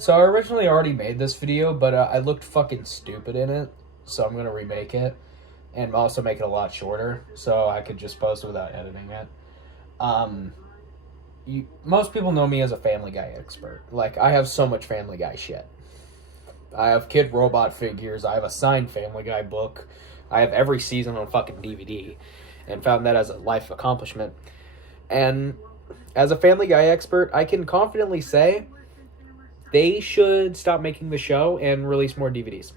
So I originally already made this video, but I looked fucking stupid in it, so I'm gonna remake it and also make it a lot shorter so I could just post it without editing it. Um, most people know me as a Family Guy expert. Like, I have so much Family Guy shit. I have Kid Robot figures. I have a signed Family Guy book. I have every season on fucking DVD, and found that as a life accomplishment. And as a Family Guy expert, I can confidently say they should stop making the show and release more DVDs.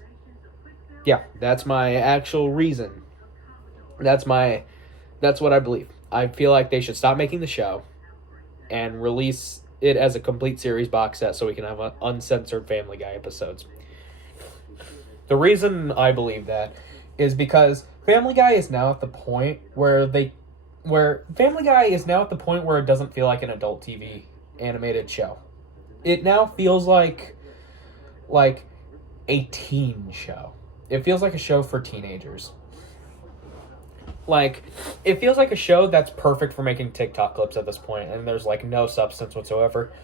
Yeah, that's my actual reason. That's what I believe. I feel like they should stop making the show and release it as a complete series box set so we can have uncensored Family Guy episodes. The reason I believe that is because Family Guy is now at the point where it doesn't feel like an adult TV animated show. It now feels like a teen show. It feels like a show for teenagers. Like, it feels like a show that's perfect for making TikTok clips at this point, and there's like no substance whatsoever.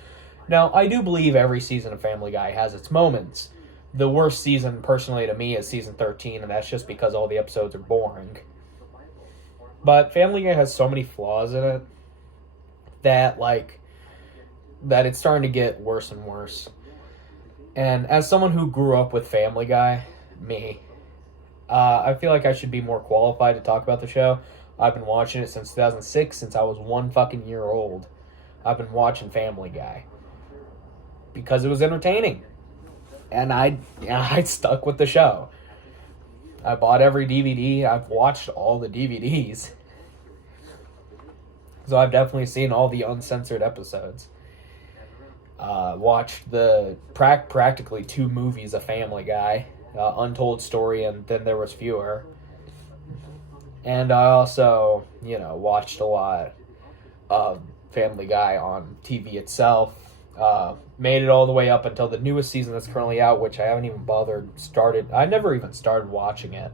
Now, I do believe every season of Family Guy has its moments. The worst season, personally, to me, is season 13, and that's just because all the episodes are boring. But Family Guy has so many flaws in it that it's starting to get worse and worse. And as someone who grew up with Family Guy, I feel like I should be more qualified to talk about the show. I've been watching it since 2006, since I was 1 fucking year old. I've been watching Family Guy because it was entertaining. And I stuck with the show. I bought every DVD. I've watched all the DVDs. So I've definitely seen all the uncensored episodes. Watched the practically 2 movies of Family Guy. Untold Story, and then there was fewer. And I also, watched a lot of Family Guy on TV itself. Made it all the way up until the newest season that's currently out, which I haven't even I never even started watching it,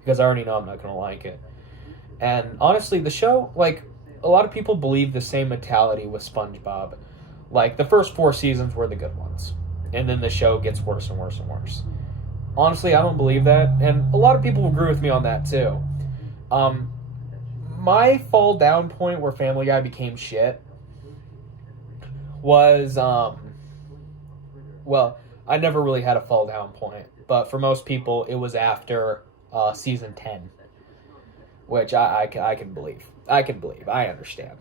because I already know I'm not going to like it. And honestly, the show, a lot of people believe the same mentality with SpongeBob. Like, the first 4 seasons were the good ones, and then the show gets worse and worse and worse. Honestly, I don't believe that, and a lot of people agree with me on that, too. My fall down point where Family Guy became shit was, I never really had a fall down point, but for most people, it was after season 10, which I can believe. I understand.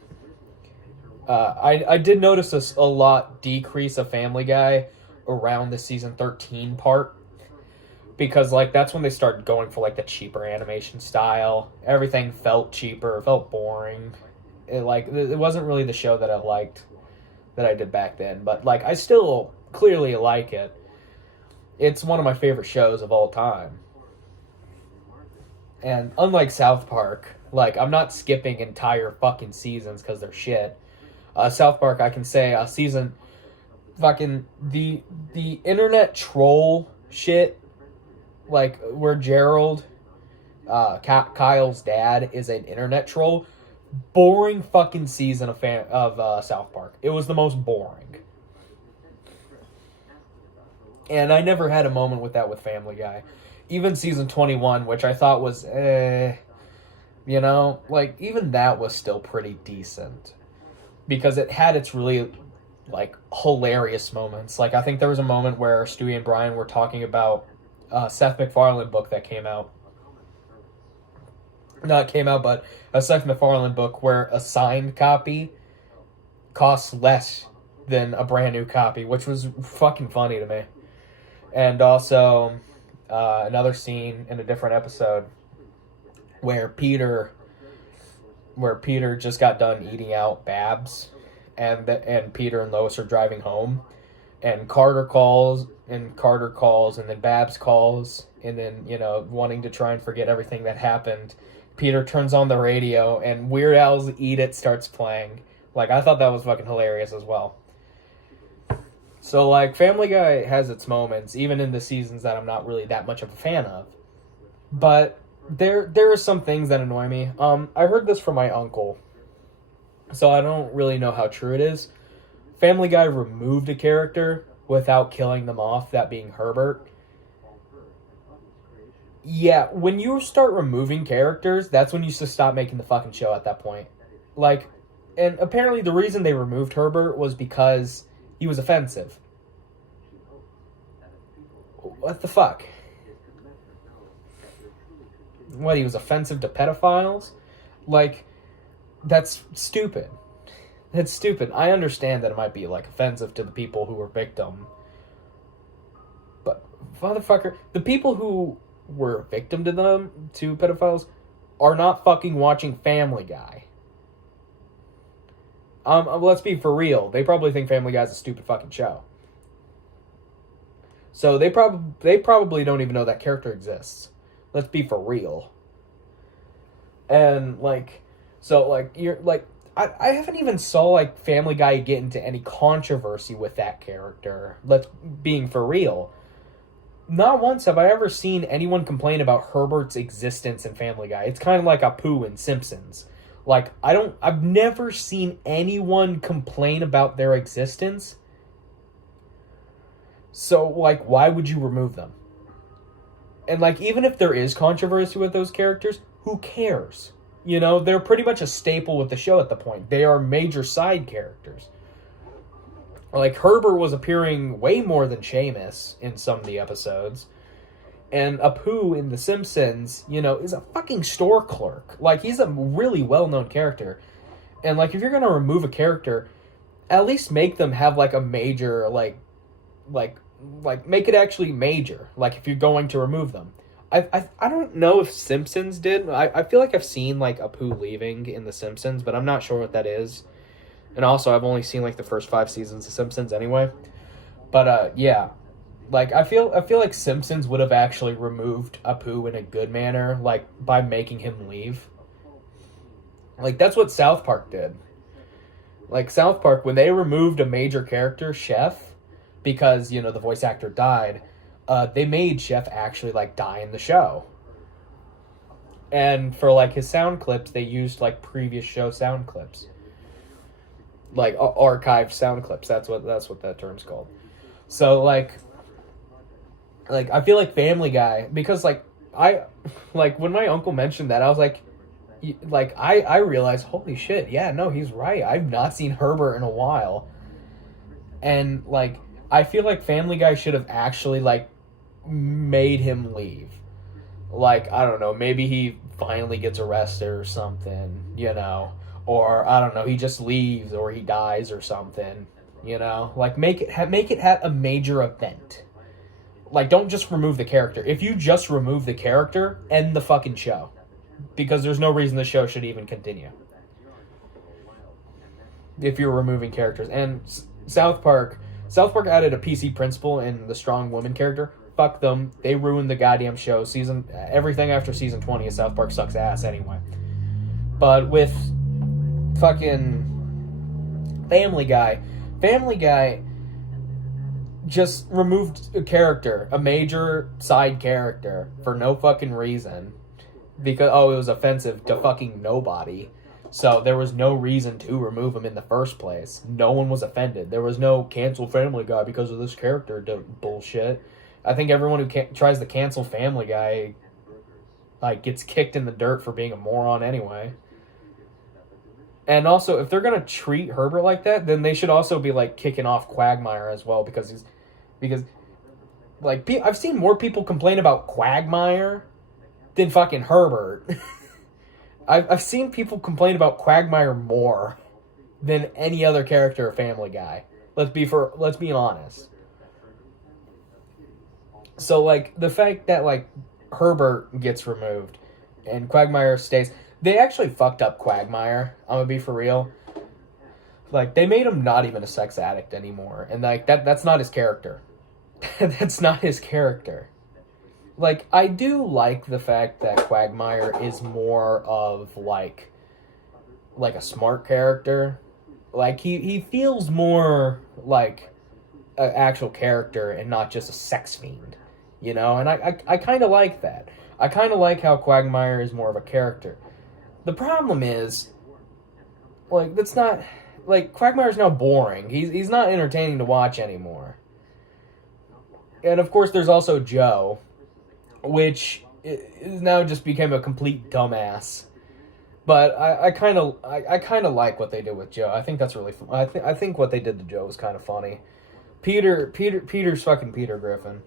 I did notice a lot decrease of Family Guy around the season 13 part, because that's when they started going for the cheaper animation style. Everything felt cheaper, felt boring. It wasn't really the show that I liked that I did back then, but I still clearly like it. It's one of my favorite shows of all time. And unlike South Park, I'm not skipping entire fucking seasons because they're shit. South Park, I can say season fucking the internet troll shit, where Gerald, Kyle's dad, is an internet troll. Boring fucking season of South Park. It was the most boring. And I never had a moment with that with Family Guy. Even season 21, which I thought was, even that was still pretty decent. Because it had its really, hilarious moments. I think there was a moment where Stewie and Brian were talking about Seth MacFarlane book that came out. Not came out, but a Seth MacFarlane book where a signed copy costs less than a brand new copy, which was fucking funny to me. And also, another scene in a different episode where Peter just got done eating out Babs, and Peter and Lois are driving home, and Carter calls, and then Babs calls, and then, wanting to try and forget everything that happened, Peter turns on the radio, and Weird Al's Eat It starts playing. I thought that was fucking hilarious as well. So, Family Guy has its moments, even in the seasons that I'm not really that much of a fan of. But there are some things that annoy me. I heard this from my uncle, so I don't really know how true it is. Family Guy removed a character without killing them off, that being Herbert. Yeah, when you start removing characters, that's when you should stop making the fucking show at that point. Like, and apparently the reason they removed Herbert was because he was offensive. What the fuck? What, he was offensive to pedophiles? Like, that's stupid. That's stupid. I understand that it might be, like, offensive to the people who were victim. But, motherfucker, the people who were victim to pedophiles, are not fucking watching Family Guy. Let's be for real. They probably think Family Guy's a stupid fucking show. So they probably don't even know that character exists. Let's be for real. And, like, so, like, you're, like, I haven't even saw, like, Family Guy get into any controversy with that character. Being for real. Not once have I ever seen anyone complain about Herbert's existence in Family Guy. It's kind of like Apu in Simpsons. Like, I've never seen anyone complain about their existence. So, like, why would you remove them? And, like, even if there is controversy with those characters, who cares? You know, they're pretty much a staple with the show at the point. They are major side characters. Like, Herbert was appearing way more than Seamus in some of the episodes. And Apu in The Simpsons, you know, is a fucking store clerk. Like, he's a really well-known character. And, like, if you're going to remove a character, at least make them have, like, a major, like, make it actually major. Like, if you're going to remove them. I don't know if Simpsons did. I feel like I've seen, like, Apu leaving in The Simpsons, but I'm not sure what that is. And also, I've only seen, like, the first 5 seasons of Simpsons anyway. But, yeah. Like, I feel like Simpsons would have actually removed Apu in a good manner, like, by making him leave. Like, that's what South Park did. Like, South Park, when they removed a major character, Chef, because, you know, the voice actor died, they made Chef actually, like, die in the show. And for, like, his sound clips, they used, like, previous show sound clips. Like, archived sound clips. That's what that term's called. So, like, I feel like Family Guy, because, like, when my uncle mentioned that, I was like, I realized, holy shit, yeah, no, he's right. I've not seen Herbert in a while. And, like, I feel like Family Guy should have actually, like, made him leave. Like, I don't know, maybe he finally gets arrested or something, you know. Or, I don't know, he just leaves or he dies or something, you know. Like, make it have a major event. Like, don't just remove the character. If you just remove the character, end the fucking show. Because there's no reason the show should even continue. If you're removing characters. And South Park added a PC principal in the strong woman character. Fuck them. They ruined the goddamn show. Everything after season 20 of South Park sucks ass anyway. But with fucking Family Guy just removed a major side character for no fucking reason. Because, it was offensive to fucking nobody. So there was no reason to remove him in the first place. No one was offended. There was no cancel Family Guy because of this character bullshit. I think everyone who tries to cancel Family Guy, like, gets kicked in the dirt for being a moron anyway. And also, if they're gonna treat Herbert like that, then they should also be, like, kicking off Quagmire as well, because like, I've seen more people complain about Quagmire than fucking Herbert. I've seen people complain about Quagmire more than any other character of Family Guy. Let's be honest. So, like, the fact that, like, Herbert gets removed and Quagmire stays, they actually fucked up Quagmire. I'm gonna be for real. Like, they made him not even a sex addict anymore, and, like, that's not his character. That's not his character. Like, I do like the fact that Quagmire is more of, like a smart character. Like, he feels more like an actual character and not just a sex fiend, you know? And I kind of like that. I kind of like how Quagmire is more of a character. The problem is, like, that's not... Like, Quagmire's now boring. He's not entertaining to watch anymore. And of course, there's also Joe, which is now just became a complete dumbass. But I kind of like what they did with Joe. I think that's really fun. I think what they did to Joe was kind of funny. Peter's fucking Peter Griffin.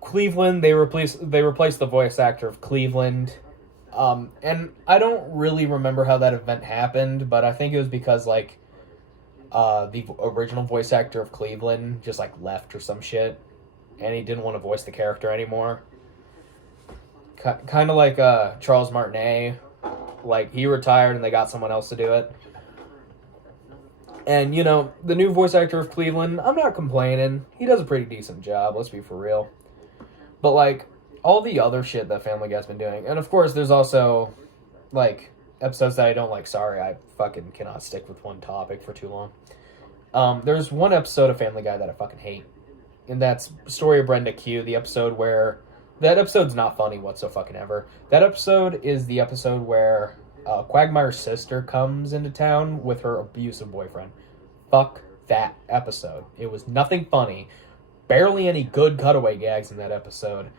Cleveland, they replaced the voice actor of Cleveland. And I don't really remember how that event happened, but I think it was because like the original voice actor of Cleveland just like left or some shit, and he didn't want to voice the character anymore. Kind of like Charles Martinet, like he retired and they got someone else to do it. And you know, the new voice actor of Cleveland, I'm not complaining. He does a pretty decent job, let's be for real. But like all the other shit that Family Guy's been doing, and of course there's also like episodes that I don't like. Sorry, I fucking cannot stick with one topic for too long. There's one episode of Family Guy that I fucking hate, and that's Story of Brenda Q, the episode where... That episode's not funny whatsoever. That episode is the episode where Quagmire's sister comes into town with her abusive boyfriend. Fuck that episode. It was nothing funny. Barely any good cutaway gags in that episode.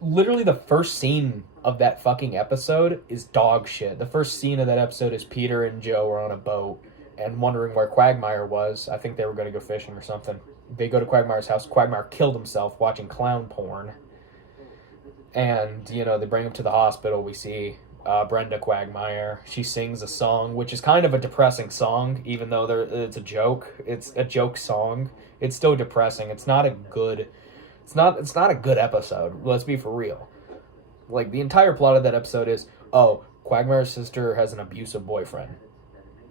Literally the first scene of that fucking episode is dog shit. The first scene of that episode is Peter and Joe are on a boat and wondering where Quagmire was. I think they were going to go fishing or something. They go to Quagmire's house. Quagmire killed himself watching clown porn. And, you know, they bring him to the hospital. We see Brenda Quagmire. She sings a song, which is kind of a depressing song, even though it's a joke. It's a joke song. It's still depressing. It's not a good episode. Let's be for real. Like, the entire plot of that episode is, oh, Quagmire's sister has an abusive boyfriend.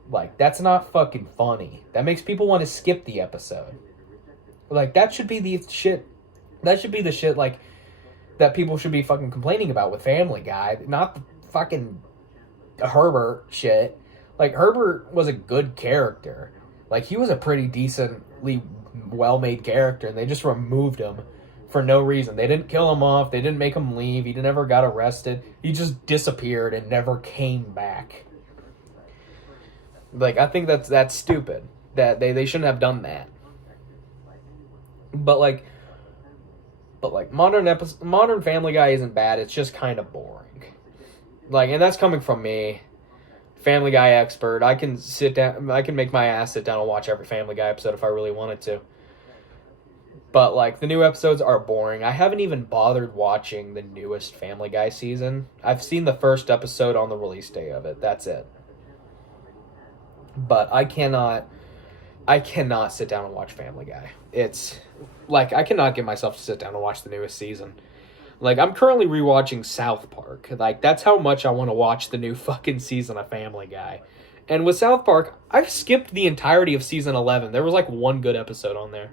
Like, that's not fucking funny. That makes people want to skip the episode. Like, that should be the shit. That should be the shit, like, that people should be fucking complaining about with Family Guy, not the fucking Herbert shit. Like, Herbert was a good character. Like, he was a pretty decently well-made character, and they just removed him for no reason. They didn't kill him off, they didn't make him leave, he never got arrested. He just disappeared and never came back. Like, I think that's stupid. That they shouldn't have done that. But modern Family Guy isn't bad. It's just kind of boring. Like, and that's coming from me, Family Guy expert. I can make my ass sit down and watch every Family Guy episode if I really wanted to. But like, the new episodes are boring. I haven't even bothered watching the newest Family Guy season. I've seen the first episode on the release day of it. That's it. But I cannot sit down and watch Family Guy. It's like, I cannot get myself to sit down and watch the newest season. Like, I'm currently rewatching South Park. Like, that's how much I want to watch the new fucking season of Family Guy. And with South Park, I've skipped the entirety of season 11. There was like one good episode on there.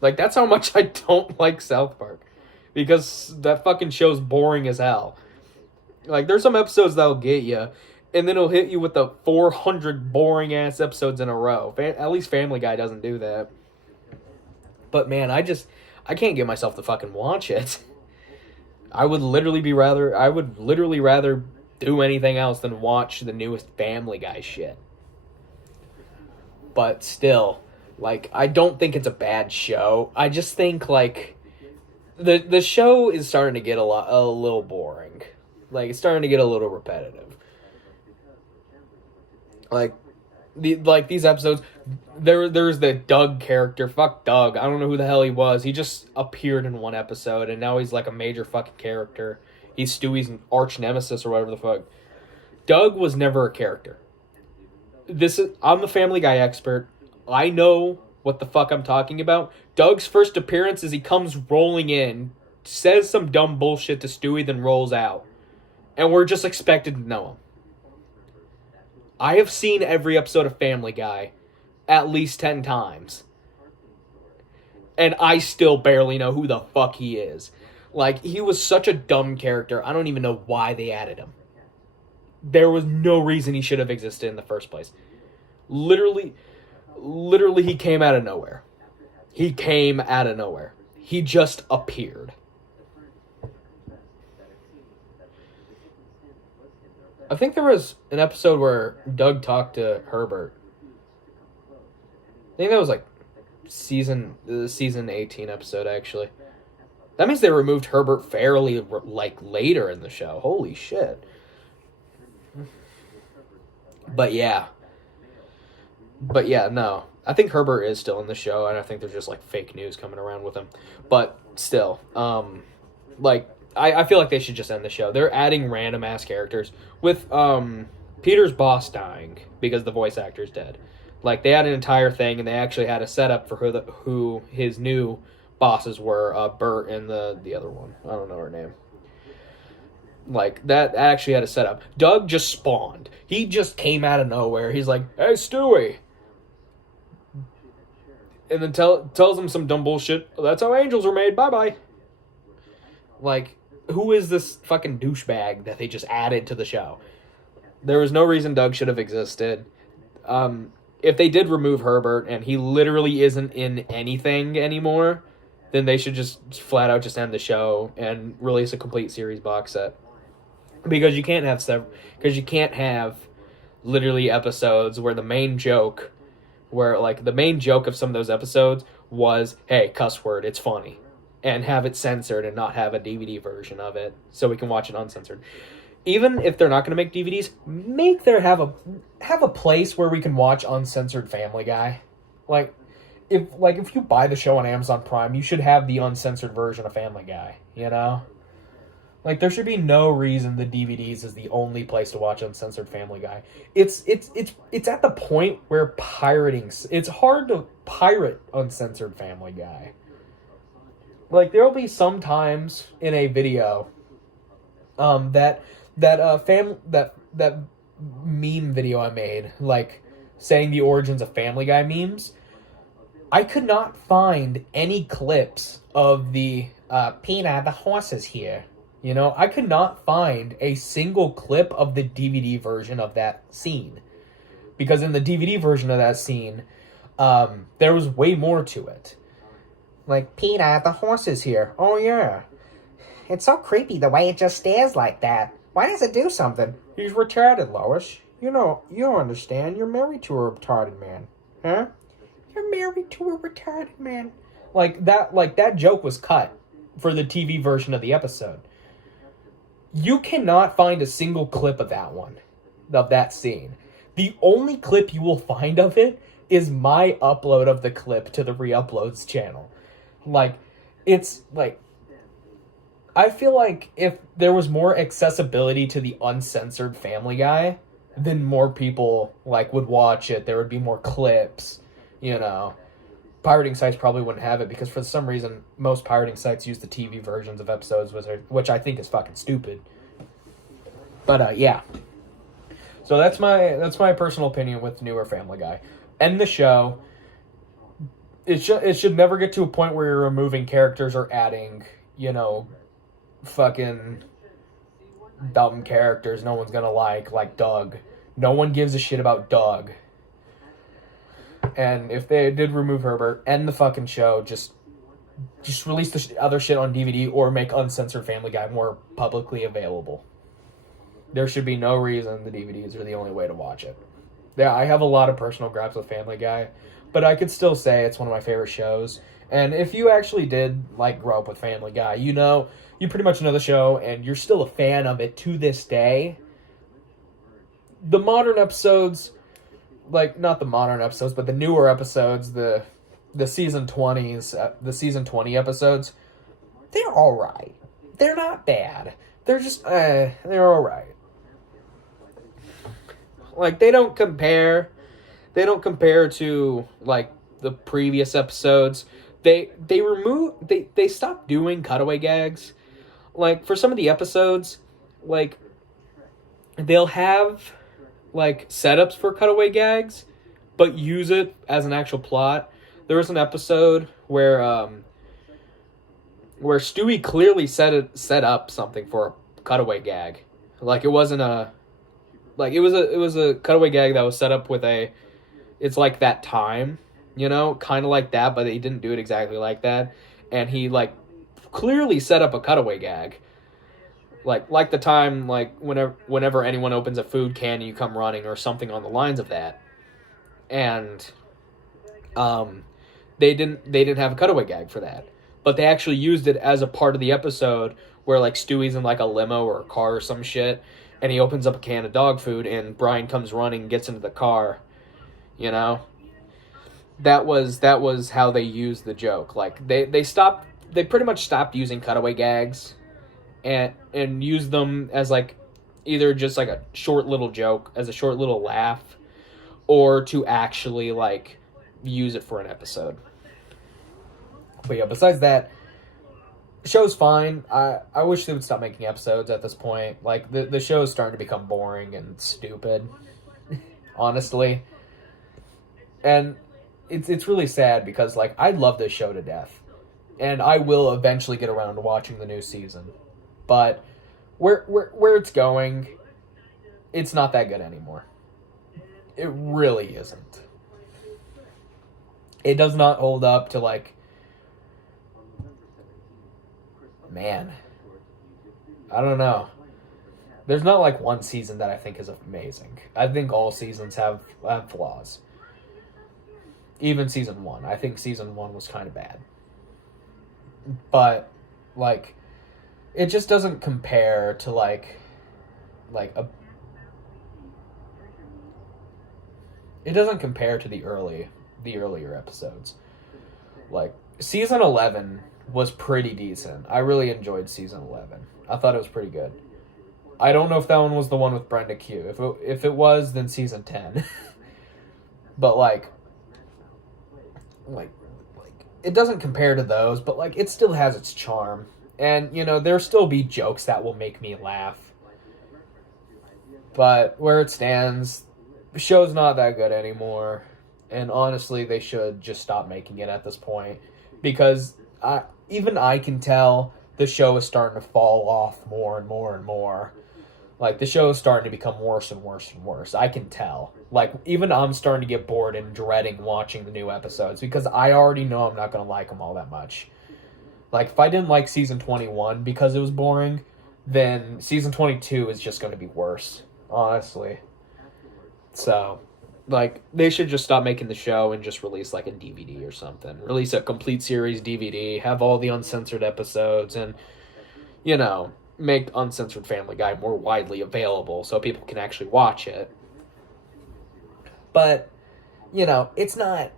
Like, that's how much I don't like South Park. Because that fucking show's boring as hell. Like, there's some episodes that'll get you, and then it'll hit you with the 400 boring-ass episodes in a row. At least Family Guy doesn't do that. But, man, I can't get myself to fucking watch it. I would literally rather do anything else than watch the newest Family Guy shit. But still, like, I don't think it's a bad show. I just think, like, the show is starting to get a little boring. Like, it's starting to get a little repetitive. Like, these episodes, there's the Doug character. Fuck Doug. I don't know who the hell he was. He just appeared in one episode, and now he's like a major fucking character. He's Stewie's arch nemesis or whatever the fuck. Doug was never a character. I'm the Family Guy expert. I know what the fuck I'm talking about. Doug's first appearance is he comes rolling in, says some dumb bullshit to Stewie, then rolls out. And we're just expected to know him. I have seen every episode of Family Guy at least 10 times. And I still barely know who the fuck he is. Like, he was such a dumb character, I don't even know why they added him. There was no reason he should have existed in the first place. Literally, he came out of nowhere. He just appeared. I think there was an episode where Doug talked to Herbert. I think that was like season 18 episode, actually. That means they removed Herbert fairly, like, later in the show. Holy shit. But yeah, no. I think Herbert is still in the show, and I think there's just, like, fake news coming around with him. But still, like, I feel like they should just end the show. They're adding random-ass characters with, Peter's boss dying because the voice actor's dead. Like, they had an entire thing, and they actually had a setup for who his new bosses were, Bert and the other one. I don't know her name. Like, that actually had a setup. Doug just spawned. He just came out of nowhere. He's like, hey, Stewie. And then tells him some dumb bullshit. That's how angels are made. Bye-bye. Like, who is this fucking douchebag that they just added to the show? There was no reason Doug should have existed. If they did remove Herbert and he literally isn't in anything anymore, then they should just flat out just end the show and release a complete series box set. Because you can't have literally episodes where the main joke of some of those episodes was, hey, cuss word, it's funny. And have it censored and not have a DVD version of it so we can watch it uncensored. Even if they're not going to make DVDs, have a place where we can watch uncensored Family Guy. Like if you buy the show on Amazon Prime, you should have the uncensored version of Family Guy, you know? Like, there should be no reason the DVDs is the only place to watch uncensored Family Guy. It's at the point where it's hard to pirate uncensored Family Guy. Like, there'll be some times in a video that meme video I made, like saying the origins of Family Guy memes, I could not find any clips of the Peanut, the horse is here. You know, I could not find a single clip of the DVD version of that scene. Because in the DVD version of that scene, there was way more to it. Like, Peanut, the horse is here. Oh, yeah. It's so creepy the way it just stares like that. Why does it do something? He's retarded, Lois. You know, you don't understand. You're married to a retarded man. Huh? You're married to a retarded man. Like, that joke was cut for the TV version of the episode. You cannot find a single clip of that scene. The only clip you will find of it is my upload of the clip to the Reuploads channel. Like, it's, like, I feel like if there was more accessibility to the uncensored Family Guy, then more people, like, would watch it. There would be more clips, you know. Pirating sites probably wouldn't have it because for some reason most pirating sites use the TV versions of episodes, which I think is fucking stupid. But yeah. So that's my personal opinion with newer Family Guy. End the show. It should never get to a point where you're removing characters or adding, you know, fucking dumb characters no one's gonna like Doug. No one gives a shit about Doug. And if they did remove Herbert, end the fucking show. Just release the other shit on DVD or make uncensored Family Guy more publicly available. There should be no reason the DVDs are the only way to watch it. Yeah, I have a lot of personal gripes with Family Guy, but I could still say it's one of my favorite shows. And if you actually did, like, grow up with Family Guy, you know, you pretty much know the show, and you're still a fan of it to this day. The modern episodes, like, not the modern episodes, but the newer episodes, the season 20s, the season 20 episodes, they're alright. They're not bad. They're just, they're alright. Like, they don't compare to, like, the previous episodes. They stopped doing cutaway gags. Like, for some of the episodes, like, they'll have, like, setups for cutaway gags, but use it as an actual plot. There was an episode where Stewie clearly set up something for a cutaway gag. Like, it wasn't a... Like, it was a cutaway gag that was set up with it's like that time, you know, kind of like that, but he didn't do it exactly like that. And he, like, clearly set up a cutaway gag. Like the time, like, whenever anyone opens a food can, you come running, or something on the lines of that. And, they didn't have a cutaway gag for that, but they actually used it as a part of the episode where like Stewie's in like a limo or a car or some shit, and he opens up a can of dog food, and Brian comes running, gets into the car. You know, that was how they used the joke. Like they pretty much stopped using cutaway gags, and used them as like either just like a short little joke, as a short little laugh, or to actually like use it for an episode. But yeah, besides that, the show's fine. I wish they would stop making episodes at this point. Like the show's starting to become boring and stupid, honestly. And it's really sad because like I love this show to death, and I will eventually get around to watching the new season. But where it's going, it's not that good anymore. It really isn't. It does not hold up to like, man, I don't know. There's not like one season that I think is amazing. I think all seasons have flaws. Even season 1. I think season 1 was kind of bad. But like, it just doesn't compare to like a. It doesn't compare to the earlier episodes. Like season 11 was pretty decent. I really enjoyed season 11. I thought it was pretty good. I don't know if that one was the one with Brenda Q. If it was, then season 10. But like it doesn't compare to those, but like it still has its charm. And you know, there'll still be jokes that will make me laugh. But where it stands, the show's not that good anymore. And honestly, they should just stop making it at this point, because even I can tell the show is starting to fall off more and more and more. Like, the show is starting to become worse and worse and worse. I can tell. Like, even I'm starting to get bored and dreading watching the new episodes, because I already know I'm not going to like them all that much. Like, if I didn't like season 21 because it was boring, then season 22 is just going to be worse, honestly. So, like, they should just stop making the show and just release, like, a DVD or something. Release a complete series DVD, have all the uncensored episodes, and, you know, make Uncensored Family Guy more widely available so people can actually watch it. But, you know, it's not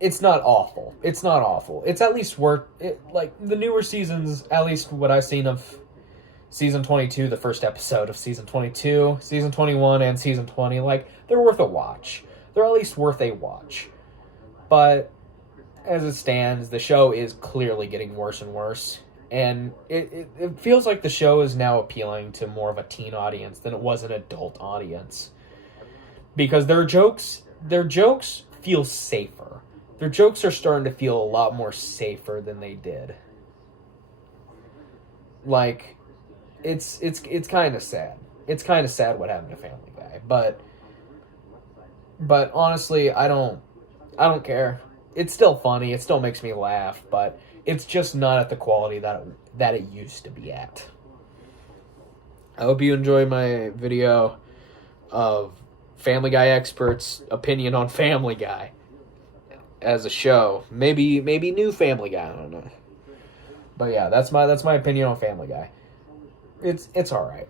awful. It's not awful. It's at least worth it. Like, the newer seasons, at least what I've seen of season 22, the first episode of season 22, season 21, and season 20, like, they're worth a watch. They're at least worth a watch. But as it stands, the show is clearly getting worse and worse. And it feels like the show is now appealing to more of a teen audience than it was an adult audience. Because their jokes feel safer. Their jokes are starting to feel a lot more safer than they did. Like, it's kind of sad. It's kind of sad what happened to Family Guy. But honestly, I don't care. It's still funny. It still makes me laugh, but it's just not at the quality that it used to be at. I hope you enjoy my video of Family Guy experts' opinion on Family Guy as a show. Maybe new Family Guy, I don't know. But yeah, that's my opinion on Family Guy. It's all right.